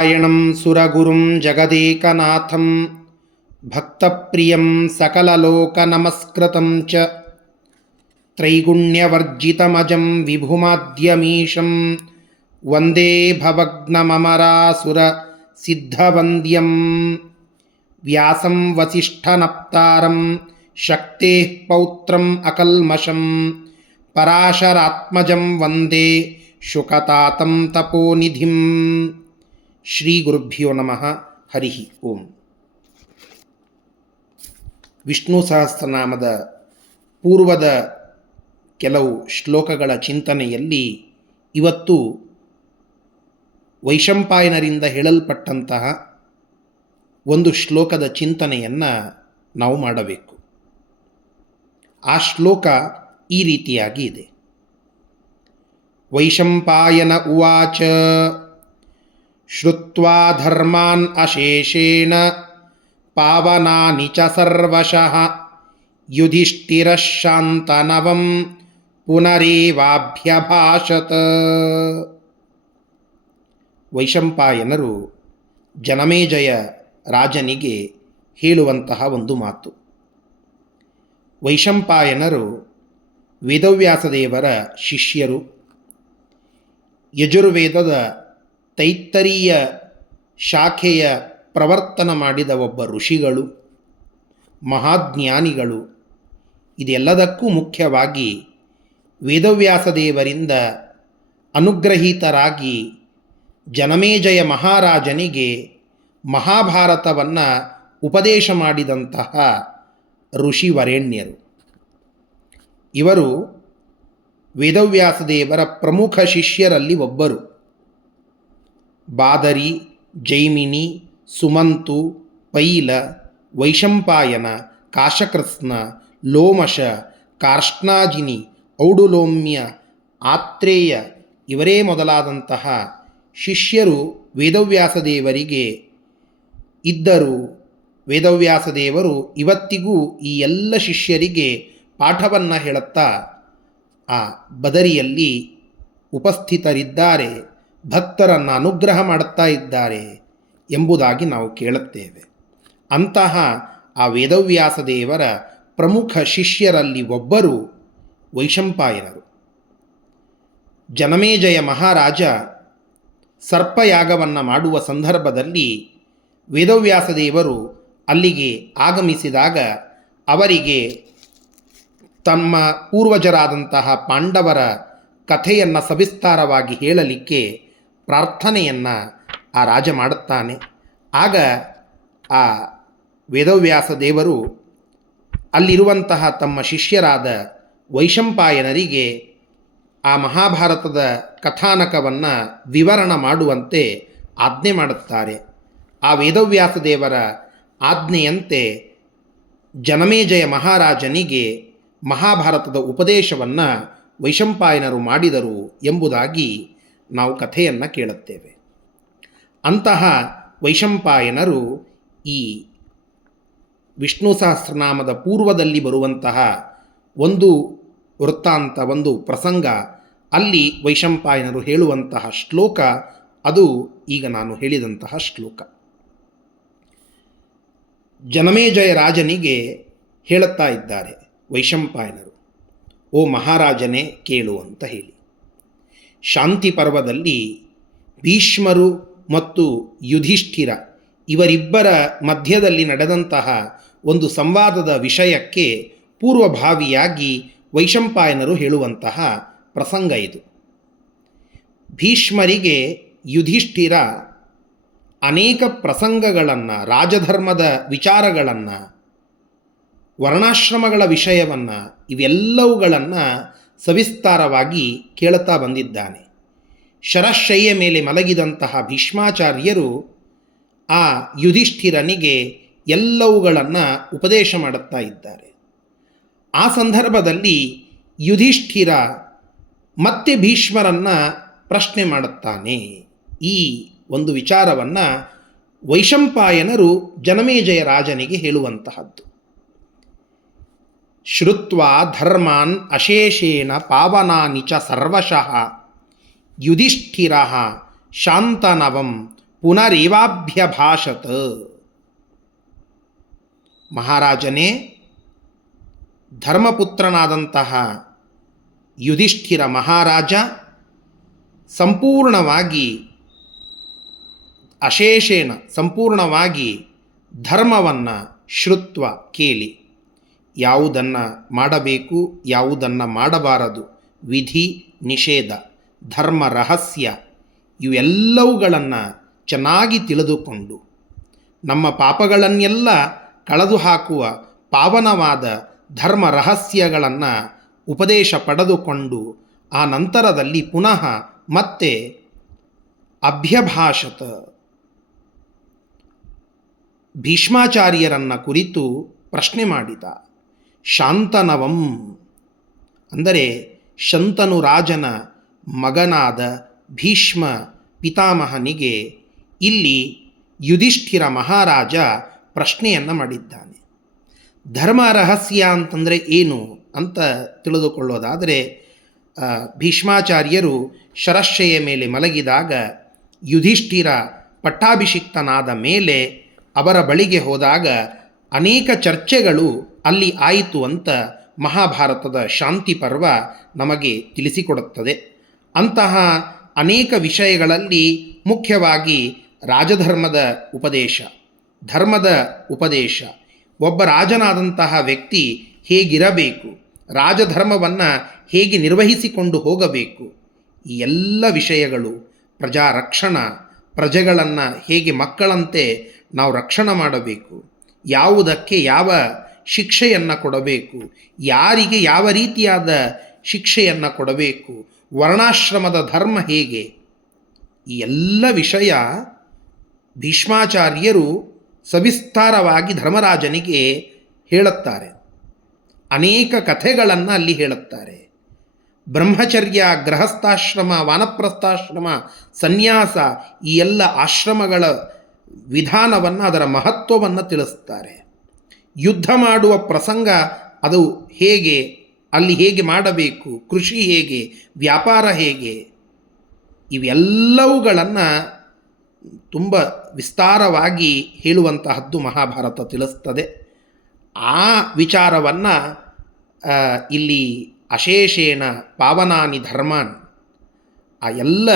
ನಾರಾಯಣಂ ಸುರಗುರುಂ ಜಗದೇಕನಾಥಂ ಭಕ್ತಪ್ರಿಯಂ ಸಕಲಲೋಕನಮಸ್ಕೃತಂ ಚ ತ್ರೈಗುಣ್ಯವರ್ಜಿತಮಜಂ ವಿಭುಮಾದ್ಯಮೀಶಂ ವಂದೇ ಭವಗ್ನಮರಾಸುರ ಸಿದ್ಧವಂದ್ಯಂ ವ್ಯಾಸಂ ವಸಿಷ್ಠನಪ್ತಾರಂ ಶಕ್ತೇಃ ಪೌತ್ರಂ ಅಕಲ್ಮಷಂ ಪರಾಶರಾತ್ಮಜಂ ವಂದೇ ಶುಕತಾತಂ ತಪೋನಿಧಿಂ. ಶ್ರೀ ಗುರುಭ್ಯೋ ನಮಃ. ಹರಿ ಓಂ. ವಿಷ್ಣು ಸಹಸ್ರನಾಮದ ಪೂರ್ವದ ಕೆಲವು ಶ್ಲೋಕಗಳ ಚಿಂತನೆಯಲ್ಲಿ ಇವತ್ತು ವೈಶಂಪಾಯನರಿಂದ ಹೇಳಲ್ಪಟ್ಟಂತಹ ಒಂದು ಶ್ಲೋಕದ ಚಿಂತನೆಯನ್ನು ನಾವು ಮಾಡಬೇಕು. ಆ ಶ್ಲೋಕ ಈ ರೀತಿಯಾಗಿ ಇದೆ. ವೈಶಂಪಾಯನ ಉವಾಚ ಶ್ರುತ್ವಾ ಧರ್ಮಾನ್ ಅಶೇಷೇಣ ಪಾವನಾನಿ ಚ ಸರ್ವಶಃ ಯುಧಿಷ್ಠಿರಃ ಶಾಂತನವಂ ಪುನರೇವಾಭ್ಯಭಾಷತ. ವೈಶಂಪಾಯನರು ಜನಮೇಜಯ ರಾಜನಿಗೆ ಹೇಳುವಂತಹ ಒಂದು ಮಾತು. ವೈಶಂಪಾಯನರು ವೇದವ್ಯಾಸದೇವರ ಶಿಷ್ಯರು. ಯಜುರ್ವೇದದ ತೈತ್ತರೀಯ ಶಾಖೆಯ ಪ್ರವರ್ತನ ಮಾಡಿದ ಒಬ್ಬ ಋಷಿಗಳು, ಮಹಾಜ್ಞಾನಿಗಳು. ಇದೆಲ್ಲದಕ್ಕೂ ಮುಖ್ಯವಾಗಿ ವೇದವ್ಯಾಸದೇವರಿಂದ ಅನುಗ್ರಹೀತರಾಗಿ ಜನಮೇಜಯ ಮಹಾರಾಜನಿಗೆ ಮಹಾಭಾರತವನ್ನು ಉಪದೇಶ ಮಾಡಿದಂತಹ ಋಷಿವರೇಣ್ಯರು. ಇವರು ವೇದವ್ಯಾಸದೇವರ ಪ್ರಮುಖ ಶಿಷ್ಯರಲ್ಲಿ ಒಬ್ಬರು. ಬಾದರಿ, ಜೈಮಿನಿ, ಸುಮಂತು, ಪೈಲ, ವೈಶಂಪಾಯನ, ಕಾಶಕೃತ್ಸ್ನ, ಲೋಮಶ, ಕಾರ್ಷ್ಣಾಜಿನಿ, ಔಡುಲೋಮ್ಯ, ಆತ್ರೇಯ ಇವರೇ ಮೊದಲಾದಂತಹ ಶಿಷ್ಯರು ವೇದವ್ಯಾಸದೇವರಿಗೆ ಇದ್ದರು. ವೇದವ್ಯಾಸದೇವರು ಇವತ್ತಿಗೂ ಈ ಎಲ್ಲ ಶಿಷ್ಯರಿಗೆ ಪಾಠವನ್ನು ಹೇಳುತ್ತಾ ಆ ಬದರಿಯಲ್ಲಿ ಉಪಸ್ಥಿತರಿದ್ದಾರೆ, ಭಕ್ತರನ್ನು ಅನುಗ್ರಹ ಮಾಡುತ್ತಾ ಇದ್ದಾರೆ ಎಂಬುದಾಗಿ ನಾವು ಕೇಳುತ್ತೇವೆ. ಅಂತಹ ಆ ವೇದವ್ಯಾಸದೇವರ ಪ್ರಮುಖ ಶಿಷ್ಯರಲ್ಲಿ ಒಬ್ಬರು ವೈಶಂಪಾಯನರು. ಜನಮೇಜಯ ಮಹಾರಾಜ ಸರ್ಪಯಾಗವನ್ನು ಮಾಡುವ ಸಂದರ್ಭದಲ್ಲಿ ವೇದವ್ಯಾಸದೇವರು ಅಲ್ಲಿಗೆ ಆಗಮಿಸಿದಾಗ ಅವರಿಗೆ ತಮ್ಮ ಪೂರ್ವಜರಾದಂತಹ ಪಾಂಡವರ ಕಥೆಯನ್ನು ಸವಿಸ್ತಾರವಾಗಿ ಹೇಳಲಿಕ್ಕೆ ಪ್ರಾರ್ಥನೆಯನ್ನು ಆ ರಾಜ ಮಾಡುತ್ತಾನೆ. ಆಗ ಆ ವೇದವ್ಯಾಸ ದೇವರು ಅಲ್ಲಿರುವಂತಹ ತಮ್ಮ ಶಿಷ್ಯರಾದ ವೈಶಂಪಾಯನರಿಗೆ ಆ ಮಹಾಭಾರತದ ಕಥಾನಕವನ್ನು ವಿವರಣ ಮಾಡುವಂತೆ ಆಜ್ಞೆ ಮಾಡುತ್ತಾರೆ. ಆ ವೇದವ್ಯಾಸ ದೇವರ ಆಜ್ಞೆಯಂತೆ ಜನಮೇಜಯ ಮಹಾರಾಜನಿಗೆ ಮಹಾಭಾರತದ ಉಪದೇಶವನ್ನು ವೈಶಂಪಾಯನರು ಮಾಡಿದರು ಎಂಬುದಾಗಿ ನಾವು ಕಥೆಯನ್ನು ಕೇಳುತ್ತೇವೆ. ಅಂತಹ ವೈಶಂಪಾಯನರು ಈ ವಿಷ್ಣು ಸಹಸ್ರನಾಮದ ಪೂರ್ವದಲ್ಲಿ ಬರುವಂತಹ ಒಂದು ವೃತ್ತಾಂತ, ಒಂದು ಪ್ರಸಂಗ, ಅಲ್ಲಿ ವೈಶಂಪಾಯನರು ಹೇಳುವಂತಹ ಶ್ಲೋಕ ಅದು ಈಗ ನಾನು ಹೇಳಿದಂತಹ ಶ್ಲೋಕ. ಜನಮೇಜಯ ರಾಜನಿಗೆ ಹೇಳುತ್ತಾ ಇದ್ದಾರೆ ವೈಶಂಪಾಯನರು, ಓ ಮಹಾರಾಜನೇ ಕೇಳು ಅಂತ ಹೇಳಿ. ಶಾಂತಿ ಪರ್ವದಲ್ಲಿ ಭೀಷ್ಮರು ಮತ್ತು ಯುಧಿಷ್ಠಿರ ಇವರಿಬ್ಬರ ಮಧ್ಯದಲ್ಲಿ ನಡೆದಂತಹ ಒಂದು ಸಂವಾದದ ವಿಷಯಕ್ಕೆ ಪೂರ್ವಭಾವಿಯಾಗಿ ವೈಶಂಪಾಯನರು ಹೇಳುವಂತಹ ಪ್ರಸಂಗ ಇದು. ಭೀಷ್ಮರಿಗೆ ಯುಧಿಷ್ಠಿರ ಅನೇಕ ಪ್ರಸಂಗಗಳನ್ನು, ರಾಜಧರ್ಮದ ವಿಚಾರಗಳನ್ನು, ವರ್ಣಾಶ್ರಮಗಳ ವಿಷಯವನ್ನು, ಇವೆಲ್ಲವುಗಳನ್ನು ಸವಿಸ್ತಾರವಾಗಿ ಕೇಳುತ್ತಾ ಬಂದಿದ್ದಾನೆ. ಶರಶಯ್ಯ ಮೇಲೆ ಮಲಗಿದಂತಹ ಭೀಷ್ಮಾಚಾರ್ಯರು ಆ ಯುಧಿಷ್ಠಿರನಿಗೆ ಎಲ್ಲವುಗಳನ್ನು ಉಪದೇಶ ಮಾಡುತ್ತಾ ಇದ್ದಾರೆ. ಆ ಸಂದರ್ಭದಲ್ಲಿ ಯುಧಿಷ್ಠಿರ ಮತ್ತೆ ಭೀಷ್ಮರನ್ನು ಪ್ರಶ್ನೆ ಮಾಡುತ್ತಾನೆ. ಈ ಒಂದು ವಿಚಾರವನ್ನು ವೈಶಂಪಾಯನರು ಜನಮೇಜಯ ರಾಜನಿಗೆ ಹೇಳುವಂತಹದ್ದು. ಶ್ರುತ್ವಾ ಧರ್ಮಾನ್ ಅಶೇಷೇಣ ಪಾವನಾನಿ ಚ ಸರ್ವಶಃ ಯುಧಿಷ್ಠಿರಃ ಶಾಂತನವಂ ಪುನರೇವಾಭ್ಯಭಾಷತ. ಮಹಾರಾಜನೇ, ಧರ್ಮಪುತ್ರನಾದಂತಹ ಯುಧಿಷ್ಠಿರ ಮಹಾರಾಜ ಸಂಪೂರ್ಣವಾಗಿ ಧರ್ಮವನ್ನು ಶ್ರುತ್ವ ಕೇಳಿ, ಯಾವುದನ್ನು ಮಾಡಬೇಕು, ಯಾವುದನ್ನು ಮಾಡಬಾರದು, ವಿಧಿ ನಿಷೇಧ, ಧರ್ಮ ರಹಸ್ಯ ಇವೆಲ್ಲವುಗಳನ್ನು ಚೆನ್ನಾಗಿ ತಿಳಿದುಕೊಂಡು ನಮ್ಮ ಪಾಪಗಳನ್ನೆಲ್ಲ ಕಳೆದು ಹಾಕುವ ಪಾವನವಾದ ಧರ್ಮ ರಹಸ್ಯಗಳನ್ನು ಉಪದೇಶ ಪಡೆದುಕೊಂಡು ಆ ನಂತರದಲ್ಲಿ ಪುನಃ ಮತ್ತೆ ಅಭ್ಯಭಾಷತ ಭೀಷ್ಮಾಚಾರ್ಯರನ್ನು ಕುರಿತು ಪ್ರಶ್ನೆ ಮಾಡಿದ. ಶಾಂತನವಂ ಅಂದರೆ ಶಂತನು ರಾಜನ ಮಗನಾದ ಭೀಷ್ಮ ಪಿತಾಮಹನಿಗೆ ಇಲ್ಲಿ ಯುಧಿಷ್ಠಿರ ಮಹಾರಾಜ ಪ್ರಶ್ನೆಯನ್ನು ಮಾಡಿದ್ದಾನೆ. ಧರ್ಮ ರಹಸ್ಯ ಅಂತಂದರೆ ಏನು ಅಂತ ತಿಳಿದುಕೊಳ್ಳೋದಾದರೆ, ಭೀಷ್ಮಾಚಾರ್ಯರು ಶರಶಯ್ಯ ಮೇಲೆ ಮಲಗಿದಾಗ ಯುಧಿಷ್ಠಿರ ಪಟ್ಟಾಭಿಷಿಕ್ತನಾದ ಮೇಲೆ ಅವರ ಬಳಿಗೆ ಹೋದಾಗ ಅನೇಕ ಚರ್ಚೆಗಳು ಅಲ್ಲಿ ಆಯಿತು ಅಂತ ಮಹಾಭಾರತದ ಶಾಂತಿ ಪರ್ವ ನಮಗೆ ತಿಳಿಸಿಕೊಡುತ್ತದೆ. ಅಂತಹ ಅನೇಕ ವಿಷಯಗಳಲ್ಲಿ ಮುಖ್ಯವಾಗಿ ರಾಜಧರ್ಮದ ಉಪದೇಶ, ಧರ್ಮದ ಉಪದೇಶ, ಒಬ್ಬ ರಾಜನಾದಂತಹ ವ್ಯಕ್ತಿ ಹೇಗಿರಬೇಕು, ರಾಜಧರ್ಮವನ್ನು ಹೇಗೆ ನಿರ್ವಹಿಸಿಕೊಂಡು ಹೋಗಬೇಕು, ಈ ಎಲ್ಲ ವಿಷಯಗಳು, ಪ್ರಜಾರಕ್ಷಣ, ಪ್ರಜೆಗಳನ್ನು ಹೇಗೆ ಮಕ್ಕಳಂತೆ ನಾವು ರಕ್ಷಣೆ ಮಾಡಬೇಕು, ಯಾವುದಕ್ಕೆ ಯಾವ ಶಿಕ್ಷೆಯನ್ನು ಕೊಡಬೇಕು, ಯಾರಿಗೆ ಯಾವ ರೀತಿಯಾದ ಶಿಕ್ಷೆಯನ್ನು ಕೊಡಬೇಕು, ವರ್ಣಾಶ್ರಮದ ಧರ್ಮ ಹೇಗೆ, ಈ ಎಲ್ಲ ವಿಷಯ ಭೀಷ್ಮಾಚಾರ್ಯರು ಸವಿಸ್ತಾರವಾಗಿ ಧರ್ಮರಾಜನಿಗೆ ಹೇಳುತ್ತಾರೆ. ಅನೇಕ ಕಥೆಗಳನ್ನು ಅಲ್ಲಿ ಹೇಳುತ್ತಾರೆ. ಬ್ರಹ್ಮಚರ್ಯ, ಗೃಹಸ್ಥಾಶ್ರಮ, ವಾನಪ್ರಸ್ಥಾಶ್ರಮ, ಸನ್ಯಾಸ ಈ ಎಲ್ಲ ಆಶ್ರಮಗಳ ವಿಧಾನವನ್ನು, ಅದರ ಮಹತ್ವವನ್ನು ತಿಳಿಸ್ತಾರೆ. ಯುದ್ಧ ಮಾಡುವ ಪ್ರಸಂಗ ಅದು ಹೇಗೆ, ಅಲ್ಲಿ ಹೇಗೆ ಮಾಡಬೇಕು, ಕೃಷಿ ಹೇಗೆ, ವ್ಯಾಪಾರ ಹೇಗೆ, ಇವೆಲ್ಲವುಗಳನ್ನು ತುಂಬ ವಿಸ್ತಾರವಾಗಿ ಹೇಳುವಂತಹದ್ದು ಮಹಾಭಾರತ ತಿಳಿಸ್ತದೆ. ಆ ವಿಚಾರವನ್ನು ಇಲ್ಲಿ ಅಶೇಷೇಣ ಪಾವನಾನಿ ಧರ್ಮಾನ್, ಆ ಎಲ್ಲ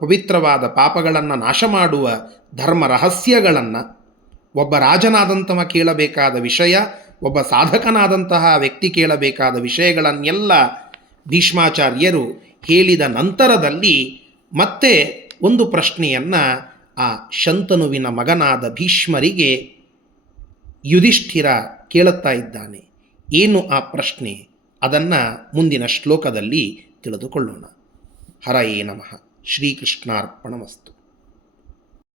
ಪವಿತ್ರವಾದ ಪಾಪಗಳನ್ನು ನಾಶ ಮಾಡುವ ಧರ್ಮ ರಹಸ್ಯಗಳನ್ನು ಒಬ್ಬ ರಾಜನಾದಂತಹ ಕೇಳಬೇಕಾದ ವಿಷಯ, ಒಬ್ಬ ಸಾಧಕನಾದಂತಹ ವ್ಯಕ್ತಿ ಕೇಳಬೇಕಾದ ವಿಷಯಗಳನ್ನೆಲ್ಲ ಭೀಷ್ಮಾಚಾರ್ಯರು ಹೇಳಿದ ನಂತರದಲ್ಲಿ ಮತ್ತೆ ಒಂದು ಪ್ರಶ್ನೆಯನ್ನು ಆ ಶಂತನುವಿನ ಮಗನಾದ ಭೀಷ್ಮರಿಗೆ ಯುಧಿಷ್ಠಿರ ಕೇಳುತ್ತಾ ಇದ್ದಾನೆ. ಏನು ಆ ಪ್ರಶ್ನೆ, ಅದನ್ನು ಮುಂದಿನ ಶ್ಲೋಕದಲ್ಲಿ ತಿಳಿದುಕೊಳ್ಳೋಣ. ಹರಯೇ ನಮಃ. ಶ್ರೀಕೃಷ್ಣಾರ್ಪಣಮಸ್ತು.